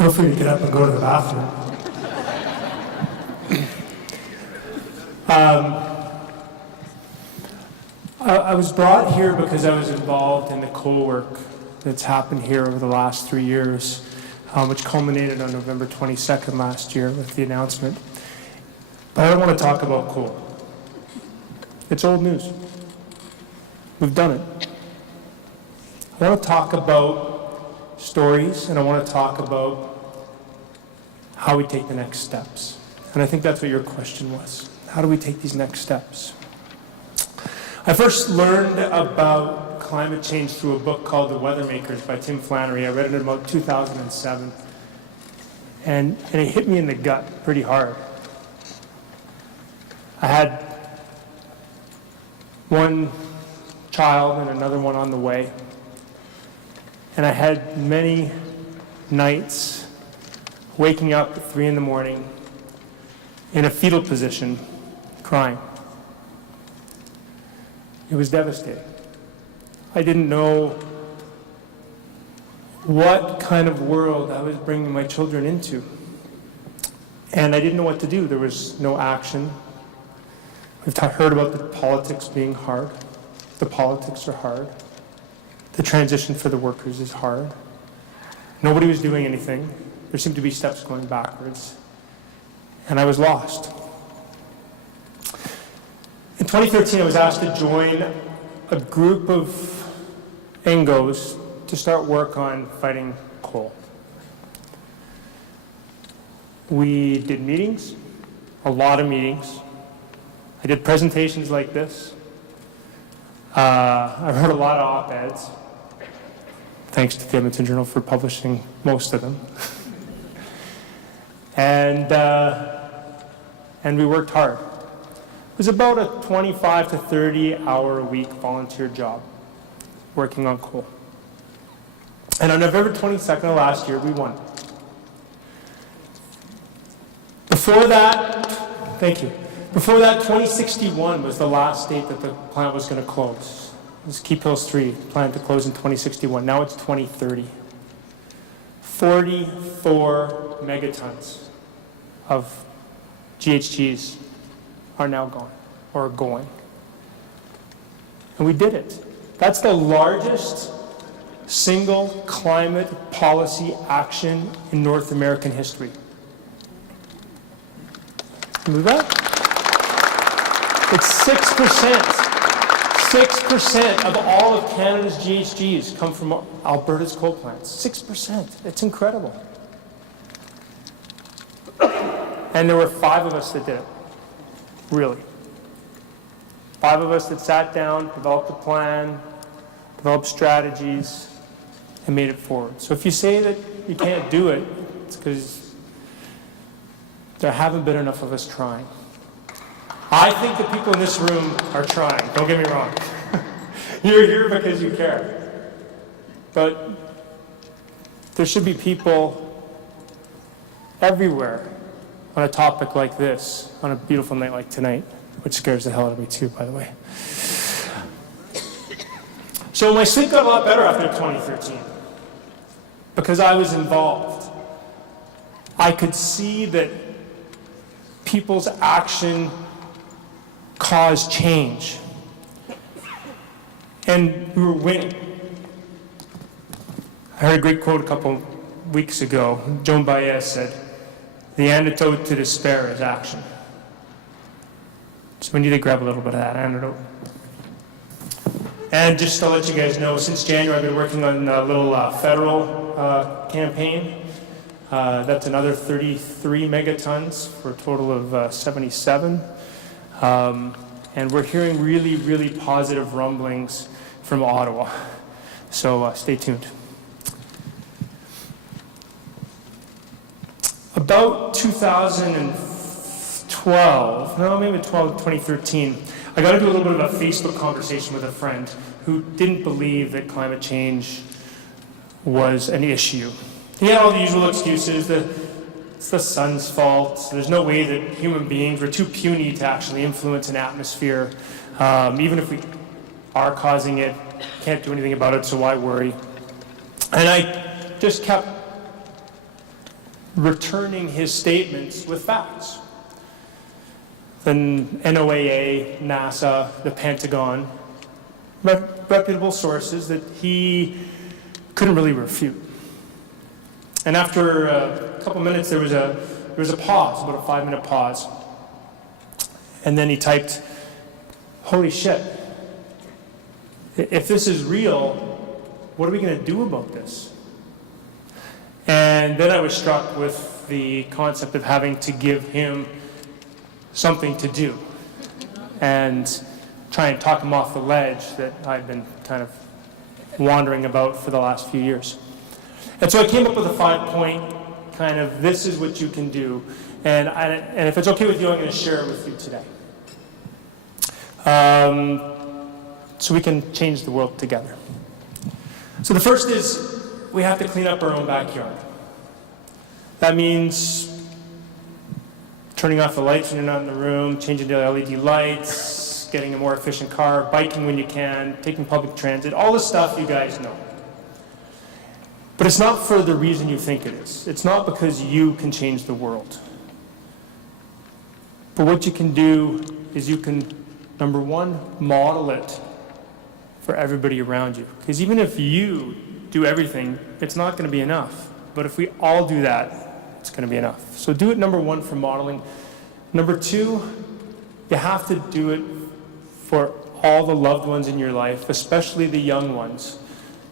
Feel free to get up and go to the bathroom. I was brought here because I was involved in the coal work that's happened here over the last 3 years, which culminated on November 22nd last year with the announcement. But I don't want to talk about coal. It's old news. We've done it. I want to talk about stories, and I want to talk about how we take the next steps. And I think that's what your question was. How do we take these next steps? I first learned about climate change through a book called The Weathermakers by Tim Flannery. I read it in about 2007. And it hit me in the gut pretty hard. I had one child and another one on the way. And I had many nights waking up at 3 in the morning in a fetal position, crying. It was devastating. I didn't know what kind of world I was bringing my children into. And I didn't know what to do. There was no action. We've heard about the politics being hard. The politics are hard. The transition for the workers is hard. Nobody was doing anything. There seemed to be steps going backwards. And I was lost. In 2013, I was asked to join a group of Angos to start work on fighting coal. We did meetings, a lot of meetings. I did presentations like this. I wrote a lot of op-eds. Thanks to the Edmonton Journal for publishing most of them. And we worked hard. It was about a 25 to 30 hour a week volunteer job working on coal. And on November 22nd of last year, we won. Before that, thank you. Before that, 2061 was the last date that the plant was going to close. It was Keep Hills 3, planned to close in 2061. Now it's 2030. 44 megatons of GHGs are now gone, or going. And we did it. That's the largest single climate policy action in North American history. Move that? It's 6%. 6% of all of Canada's GHGs come from Alberta's coal plants. 6%. It's incredible. And there were 5 of us that did it. Really. 5 of us that sat down, developed a plan, developed strategies, and made it forward. So if you say that you can't do it, it's because there haven't been enough of us trying. I think the people in this room are trying. Don't get me wrong. You're here because you care. But there should be people everywhere on a topic like this, on a beautiful night like tonight, which scares the hell out of me too, by the way. So my sleep got a lot better after 2013 because I was involved. I could see that people's action caused change. And we were winning. I heard a great quote a couple weeks ago. Joan Baez said, "The antidote to despair is action." So we need to grab a little bit of that antidote. And just to let you guys know, since January I've been working on a little federal campaign. That's another 33 megatons for a total of 77. And we're hearing really, really positive rumblings from Ottawa. So stay tuned. About 2012, no, maybe 2013, I got into a little bit of a Facebook conversation with a friend who didn't believe that climate change was an issue. He had all the usual excuses, it's the sun's fault, there's no way that human beings, we're too puny to actually influence an atmosphere. Even if we are causing it, can't do anything about it, so why worry? And I just kept returning his statements with facts. The NOAA, NASA, the Pentagon, reputable sources that he couldn't really refute. And after a couple minutes, there was a pause, about a 5-minute pause. And then he typed, "Holy shit. If this is real, what are we going to do about this?" And then I was struck with the concept of having to give him something to do and try and talk him off the ledge that I've been kind of wandering about for the last few years. And so I came up with a 5-point kind of, this is what you can do. And if it's okay with you, I'm going to share it with you today. So we can change the world together. So the first is we have to clean up our own backyard. That means turning off the lights when you're not in the room, changing to LED lights, getting a more efficient car, biking when you can, taking public transit, all the stuff you guys know. But it's not for the reason you think it is. It's not because you can change the world. But what you can do is you can, number one, model it for everybody around you. Because even if you do everything, it's not going to be enough. But if we all do that, it's going to be enough. So do it, number one, for modeling. Number two, you have to do it for all the loved ones in your life, especially the young ones.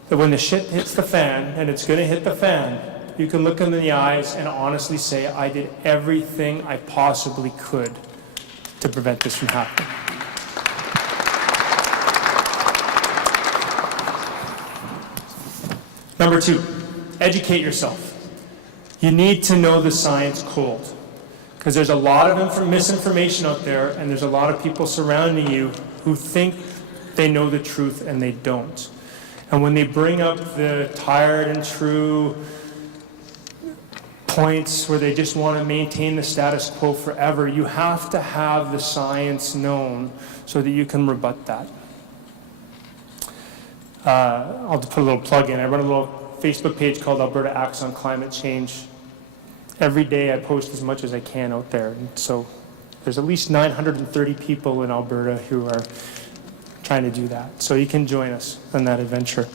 That when the shit hits the fan, and it's going to hit the fan, you can look them in the eyes and honestly say, I did everything I possibly could to prevent this from happening. Number two, educate yourself. You need to know the science cold, because there's a lot of misinformation out there, and there's a lot of people surrounding you who think they know the truth and they don't. And when they bring up the tired and true points where they just want to maintain the status quo forever, you have to have the science known so that you can rebut that. I'll just put a little plug in. I run a little Facebook page called Alberta Acts on Climate Change. Every day I post as much as I can out there. And so there's at least 930 people in Alberta who are trying to do that. So you can join us on that adventure.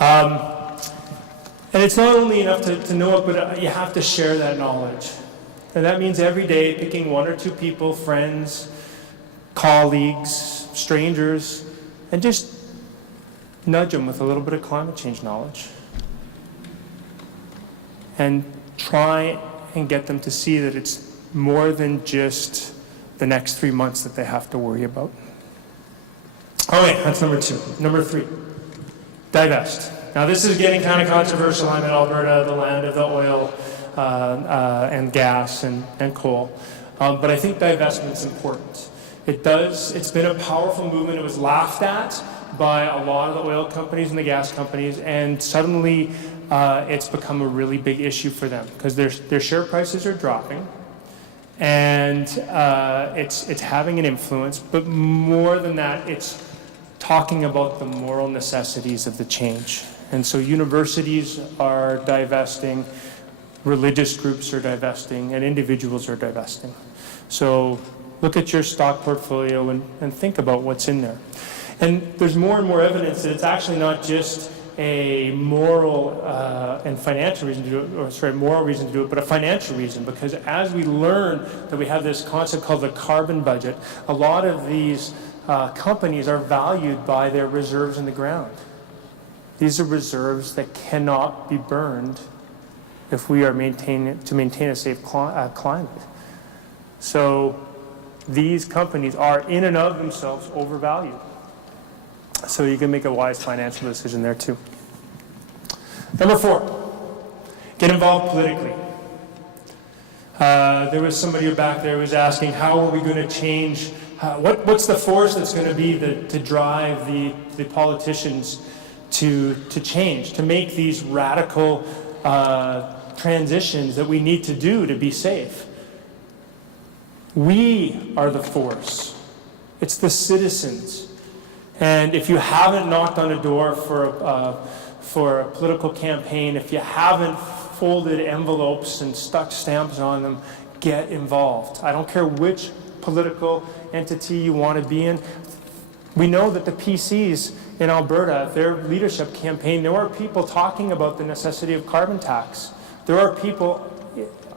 And it's not only enough to know it, but you have to share that knowledge. And that means every day picking one or two people, friends, colleagues, strangers, and just nudge them with a little bit of climate change knowledge. And try and get them to see that it's more than just the next 3 months that they have to worry about. Okay, that's number two. Number three, divest. Now this is getting kind of controversial. I'm in Alberta, the land of the oil and gas and coal. But I think divestment's important. It's been a powerful movement. It was laughed at by a lot of the oil companies and the gas companies, and suddenly it's become a really big issue for them because their share prices are dropping, and it's having an influence. But more than that, it's talking about the moral necessities of the change. And so universities are divesting, religious groups are divesting, and individuals are divesting. So look at your stock portfolio and think about what's in there. And there's more and more evidence that it's actually not just a moral and financial reason to do it, or moral reason to do it, but a financial reason. Because as we learn that we have this concept called the carbon budget, a lot of these companies are valued by their reserves in the ground. These are reserves that cannot be burned if we are to maintain a safe climate. So these companies are in and of themselves overvalued. So you can make a wise financial decision there too. Number four, get involved politically. There was somebody back there who was asking, how are we going to change? What's the force that's going to be to drive the politicians to change, to make these radical transitions that we need to do to be safe? We are the force. It's the citizens. And if you haven't knocked on a door for a political campaign, if you haven't folded envelopes and stuck stamps on them. Get involved. I don't care which political entity you want to be in. We know that the PCs in Alberta, their leadership campaign, there are people talking about the necessity of carbon tax. There are people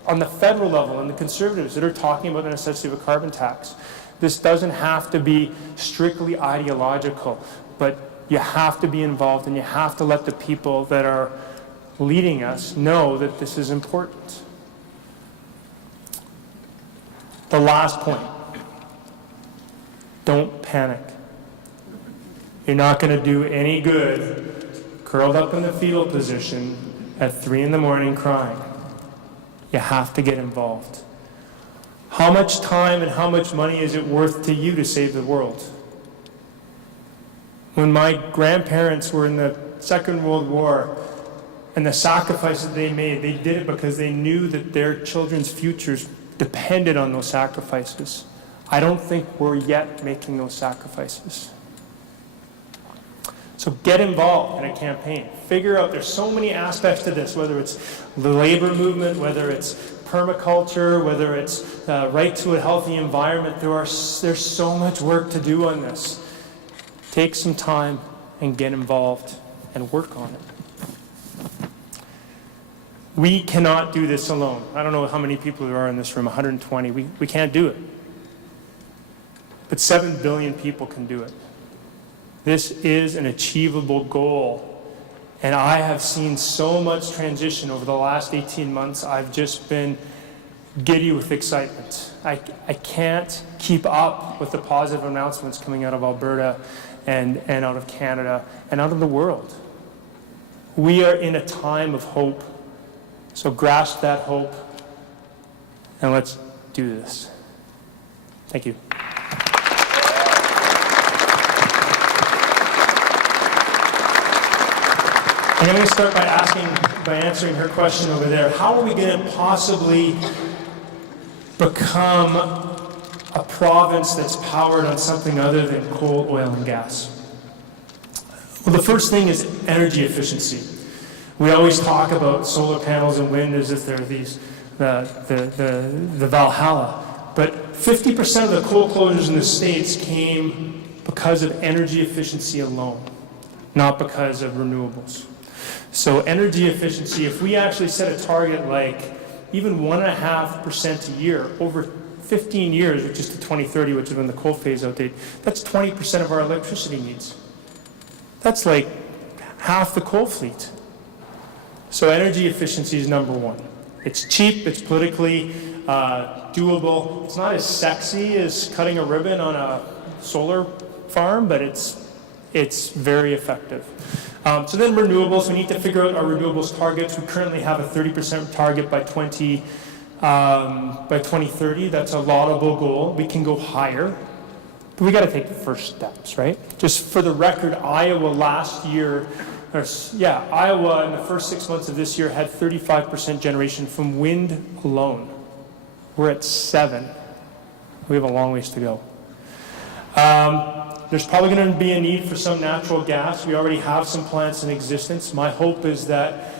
on the federal level and the Conservatives that are talking about the necessity of a carbon tax. This doesn't have to be strictly ideological, but you have to be involved and you have to let the people that are leading us know that this is important. The last point, don't panic. You're not going to do any good curled up in the fetal position at 3 in the morning crying. You have to get involved. How much time and how much money is it worth to you to save the world? When my grandparents were in the Second World War and the sacrifices they made, they did it because they knew that their children's futures depended on those sacrifices. I don't think we're yet making those sacrifices. So get involved in a campaign. Figure out, there's so many aspects to this, whether it's the labor movement, whether it's permaculture, whether it's right to a healthy environment. There's so much work to do on this. Take some time and get involved and work on it. We cannot do this alone. I don't know how many people there are in this room, 120. We can't do it. But 7 billion people can do it. This is an achievable goal. And I have seen so much transition over the last 18 months. I've just been giddy with excitement. I can't keep up with the positive announcements coming out of Alberta and out of Canada and out of the world. We are in a time of hope. So grasp that hope and let's do this. Thank you. I'm going to start by answering her question over there. How are we going to possibly become a province that's powered on something other than coal, oil, and gas? Well, the first thing is energy efficiency. We always talk about solar panels and wind as if they're the Valhalla. But 50% of the coal closures in the States came because of energy efficiency alone, not because of renewables. So energy efficiency, if we actually set a target like even 1.5% a year over 15 years, which is to 2030, which is when the coal phase out date, that's 20% of our electricity needs. That's like half the coal fleet. So energy efficiency is number one. It's cheap, it's politically doable. It's not as sexy as cutting a ribbon on a solar farm, but it's very effective. So then renewables, we need to figure out our renewables targets. We currently have a 30% target by 2030. That's a laudable goal. We can go higher, but we got to take the first steps, right? Just for the record, Iowa Iowa in the first 6 months of this year had 35% generation from wind alone. We're at 7. We have a long ways to go. There's probably going to be a need for some natural gas. We already have some plants in existence. My hope is that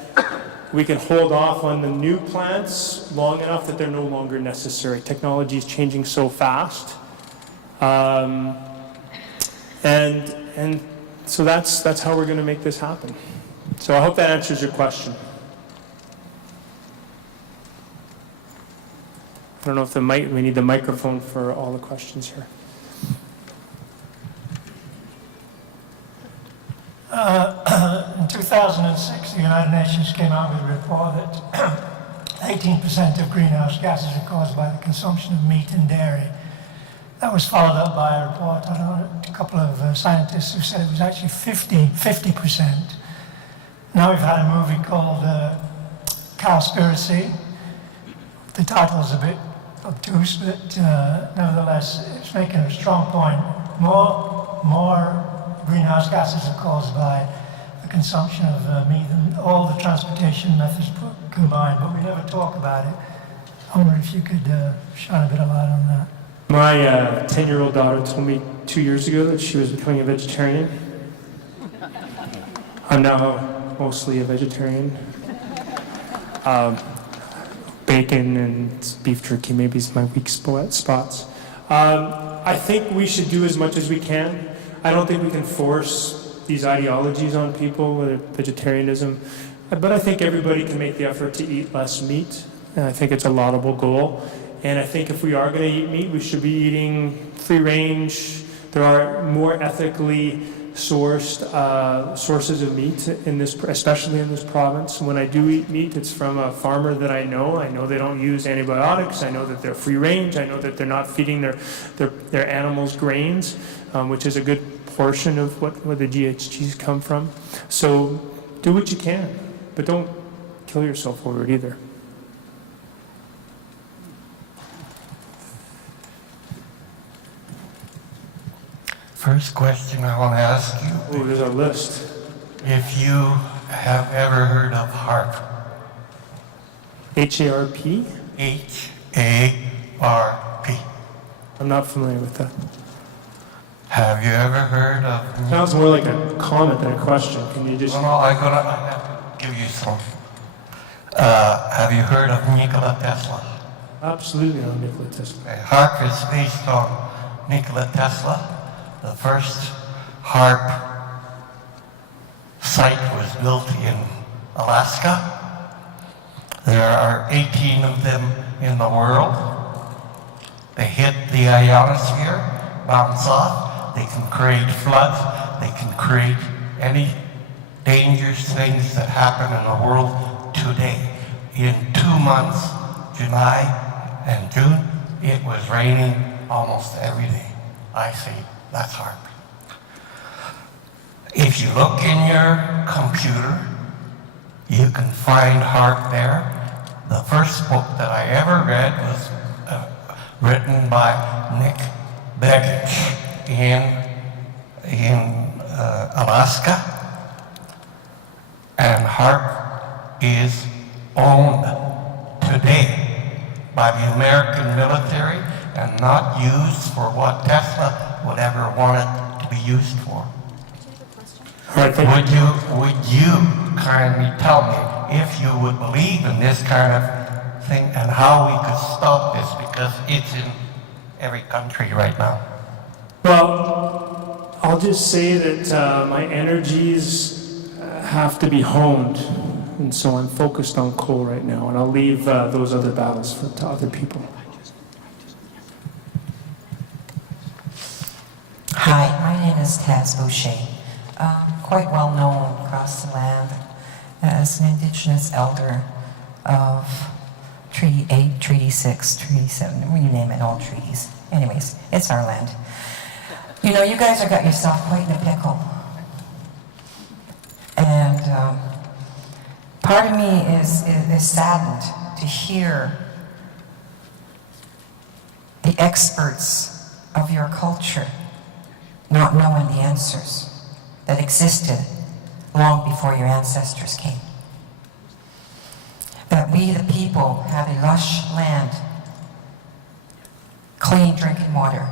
we can hold off on the new plants long enough that they're no longer necessary. Technology is changing so fast. And so that's how we're going to make this happen. So I hope that answers your question. I don't know if we need the microphone for all the questions here. In 2006, the United Nations came out with a report that 18% of greenhouse gases are caused by the consumption of meat and dairy. That was followed up by a report, I know a couple of scientists who said it was actually 50%. Now we've had a movie called Cowspiracy. The title's a bit obtuse, but nevertheless, it's making a strong point. More greenhouse gases are caused by the consumption of meat and all the transportation methods combined, but we never talk about it. I wonder if you could shine a bit of light on that. My 10-year-old daughter told me 2 years ago that she was becoming a vegetarian. I'm now mostly a vegetarian. Bacon and beef jerky maybe is my weak spots. I think we should do as much as we can. I don't think we can force these ideologies on people, whether vegetarianism, but I think everybody can make the effort to eat less meat, and I think it's a laudable goal. And I think if we are going to eat meat, we should be eating free range. There are more ethically sourced sources of meat in this, especially in this province. When I do eat meat, it's from a farmer that I know. I know they don't use antibiotics. I know that they're free range. I know that they're not feeding their animals grains, which is a good portion of where the GHGs come from. So do what you can, but don't kill yourself over it either. First question I want to ask you, Oh, there's a list. if you have ever heard of HARP, HARP? H-A-R-P. I'm not familiar with that. Have you ever heard of... Sounds more like a comment than a question. Can you just... No, I have to give you some. Have you heard of Nikola Tesla? Absolutely not Nikola Tesla. Okay, HARP is based on Nikola Tesla. The first HARP site was built in Alaska. There are 18 of them in the world. They hit the ionosphere, bounce off. They can create floods. They can create any dangerous things that happen in the world today. In 2 months, July and June, it was raining almost every day. I see. That's HARP. If you look in your computer, you can find HARP there. The first book that I ever read was written by Nick Begich in Alaska. And HARP is owned today by the American military and not used for what Tesla would ever want it to be used for. All right, thank you. Would you kindly tell me if you would believe in this kind of thing and how we could stop this, because it's in every country right now? Well, I'll just say that my energies have to be honed, and so I'm focused on coal right now, and I'll leave those other battles to other people. Hi, my name is Taz Boucher. Quite well known across the land as an Indigenous elder of Treaty 8, Treaty 6, Treaty 7, you name it, all treaties. Anyways, it's our land. You know, you guys have got yourself quite in a pickle. And part of me is saddened to hear the experts of your culture not knowing the answers that existed long before your ancestors came. That we, the people, have a lush land, clean drinking water,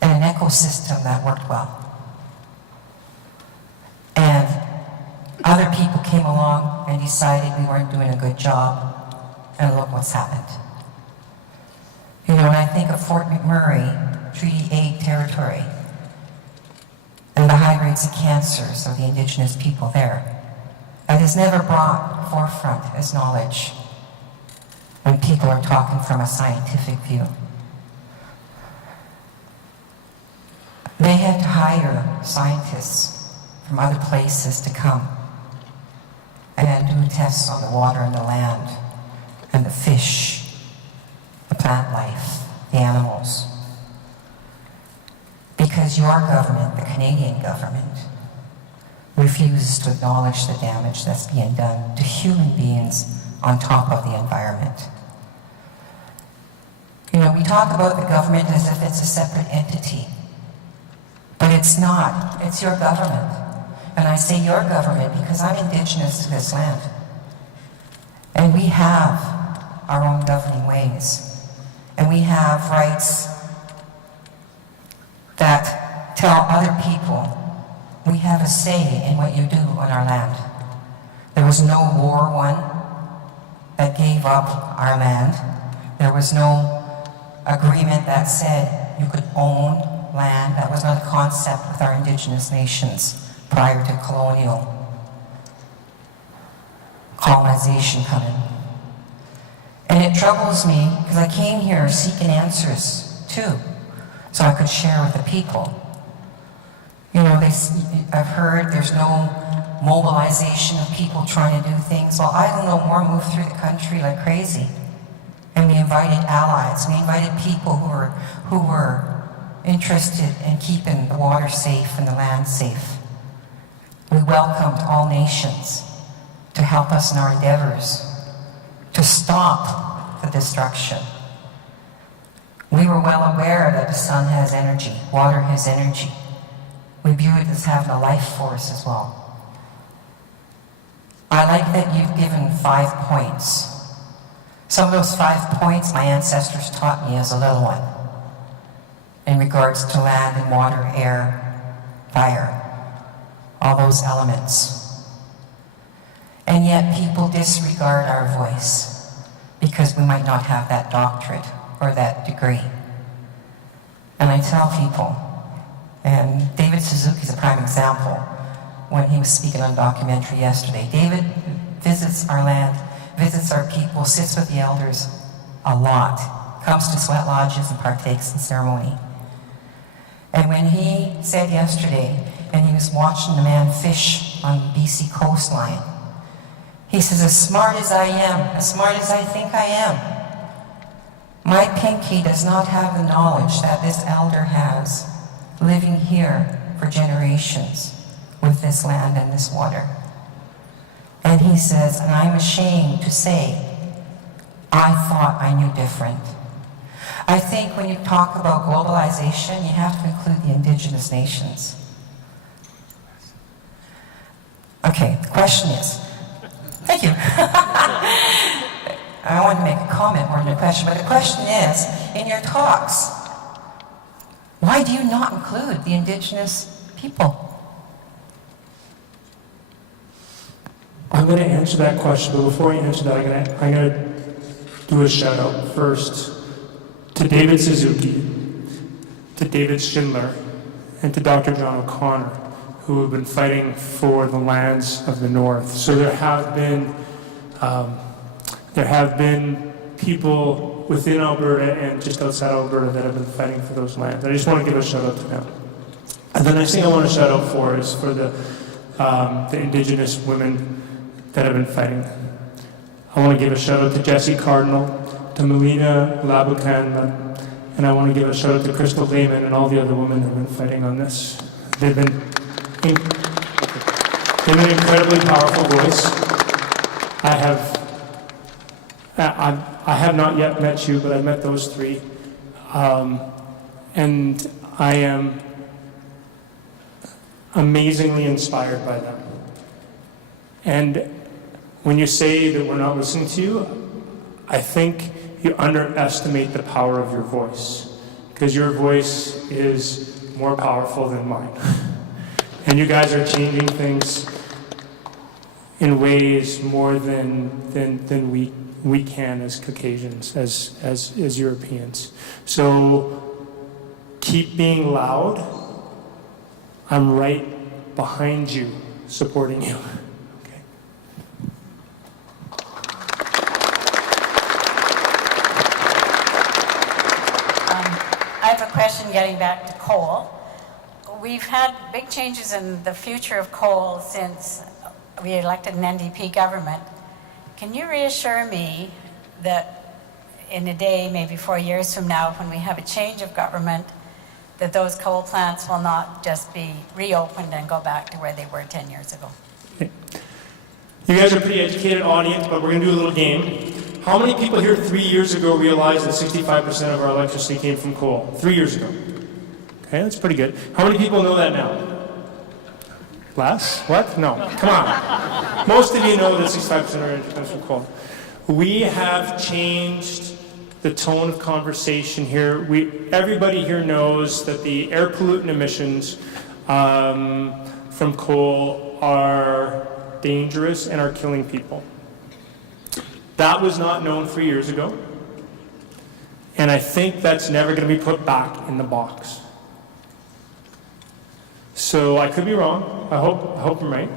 and an ecosystem that worked well. And other people came along and decided we weren't doing a good job, and look what's happened. You know, when I think of Fort McMurray, Treaty 8 territory, and the high rates of cancers of the Indigenous people there, that is never brought forefront as knowledge when people are talking from a scientific view. They had to hire scientists from other places to come and do tests on the water and the land and the fish, the plant life, the animals. Because your government, the Canadian government, refuses to acknowledge the damage that's being done to human beings on top of the environment. You know, we talk about the government as if it's a separate entity, but it's not. It's your government. And I say your government because I'm Indigenous to this land. And we have our own governing ways. And we have rights that tell other people we have a say in what you do on our land. There was no war won. that gave up our land. There was no agreement that said you could own land. That was not a concept with our Indigenous nations prior to colonization coming. And it troubles me because I came here seeking answers too, so I could share with the people. You know, I've heard there's no mobilization of people trying to do things. Well, I don't know, more move through the country like crazy. And we invited allies. We invited people who were interested in keeping the water safe and the land safe. We welcomed all nations to help us in our endeavors to stop the destruction. We were well aware that the sun has energy, water has energy. We view it as having a life force as well. I like that you've given 5 points. Some of those 5 points my ancestors taught me as a little one in regards to land and water, air, fire, all those elements. And yet people disregard our voice because we might not have that doctorate or that degree. And I tell people, and David Suzuki is a prime example when he was speaking on a documentary yesterday. David visits our land, visits our people, sits with the elders a lot, comes to sweat lodges and partakes in ceremony. And when he said yesterday, and he was watching the man fish on the BC coastline, he says, as smart as I am, as smart as I think I am, my pinky does not have the knowledge that this elder has living here for generations with this land and this water. And he says, and I'm ashamed to say, I thought I knew different. I think when you talk about globalization, you have to include the Indigenous nations. Okay, the question is, thank you. I want to make a comment more than a question, but the question is, in your talks, why do you not include the Indigenous people? I'm going to answer that question, but before I answer that, I'm going to do a shout out first to David Suzuki, to David Schindler, and to Dr. John O'Connor, who have been fighting for the lands of the North. So there have been people within Alberta and just outside Alberta that have been fighting for those lands. I just want to give a shout out to them. And the next thing I want to shout out for is for the Indigenous women that have been fighting. I want to give a shout out to Jessie Cardinal, to Melina Labucan, and I want to give a shout out to Crystal Lehman and all the other women who have been fighting on this. They've been an incredibly powerful voice. I have not yet met you, but I've met those three. And I am amazingly inspired by them. And when you say that we're not listening to you, I think you underestimate the power of your voice, because your voice is more powerful than mine. And you guys are changing things in ways more than we can as Caucasians, as Europeans. So keep being loud. I'm right behind you, supporting you. Okay. I have a question getting back to coal. We've had big changes in the future of coal since we elected an NDP government. Can you reassure me that in a day, maybe 4 years from now, when we have a change of government, that those coal plants will not just be reopened and go back to where they were 10 years ago? Okay. You guys are a pretty educated audience, but we're going to do a little game. How many people here 3 years ago realized that 65% of our electricity came from coal? 3 years ago. Okay, that's pretty good. How many people know that now? Less? What? No. Come on. Most of you know that 65% of our energy comes from coal. We have changed the tone of conversation here. Everybody here knows that the air pollutant emissions from coal are dangerous and are killing people. That was not known 3 years ago. And I think that's never going to be put back in the box. So I could be wrong. I hope I'm right,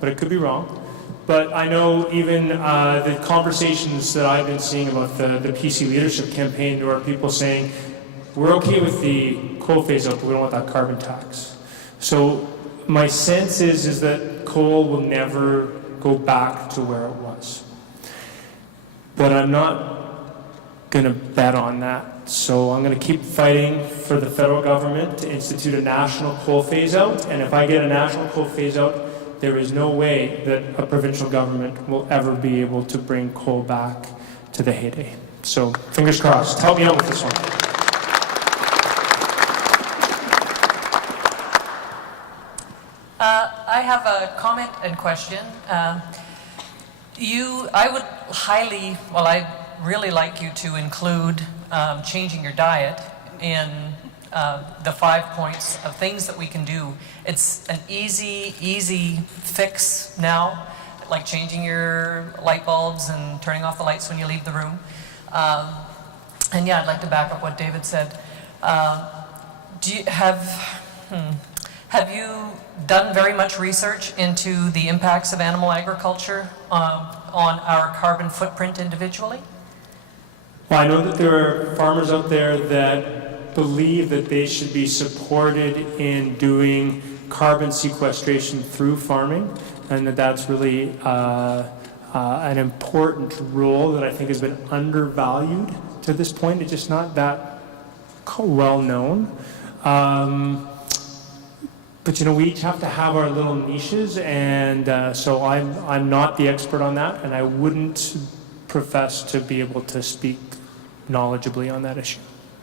but it could be wrong. But I know even the conversations that I've been seeing about the PC leadership campaign, there are people saying, we're okay with the coal phase out, but we don't want that carbon tax. So my sense is that coal will never go back to where it was. But I'm not going to bet on that. So I'm going to keep fighting for the federal government to institute a national coal phase out. And if I get a national coal phase out, there is no way that a provincial government will ever be able to bring coal back to the heyday. So fingers crossed. Help me out with this one. I have a comment and question. I'd really like you to include changing your diet in the 5 points of things that we can do. It's an easy fix now, like changing your light bulbs and turning off the lights when you leave the room. And yeah, I'd like to back up what David said. Have you done very much research into the impacts of animal agriculture on our carbon footprint individually? Well, I know that there are farmers out there that believe that they should be supported in doing carbon sequestration through farming, and that that's really an important role that I think has been undervalued to this point. It's just not that well known. But you know, we each have to have our little niches, and so I'm not the expert on that, and I wouldn't profess to be able to speak knowledgeably on that issue.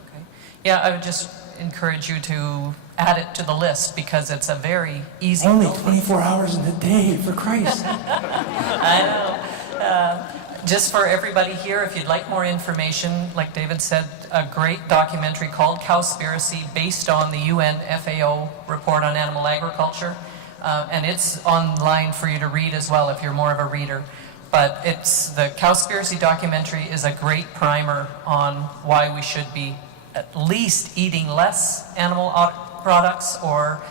Okay. Yeah, I would just encourage you to add it to the list because it's a very easy. Only 24 hours in a day, for Christ. I know. Just for everybody here, if you'd like more information, like David said, a great documentary called Cowspiracy based on the UN FAO report on animal agriculture. And it's online for you to read as well if you're more of a reader. But the Cowspiracy documentary is a great primer on why we should be at least eating less animal products or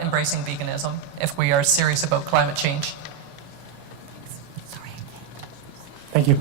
embracing veganism if we are serious about climate change. Thank you.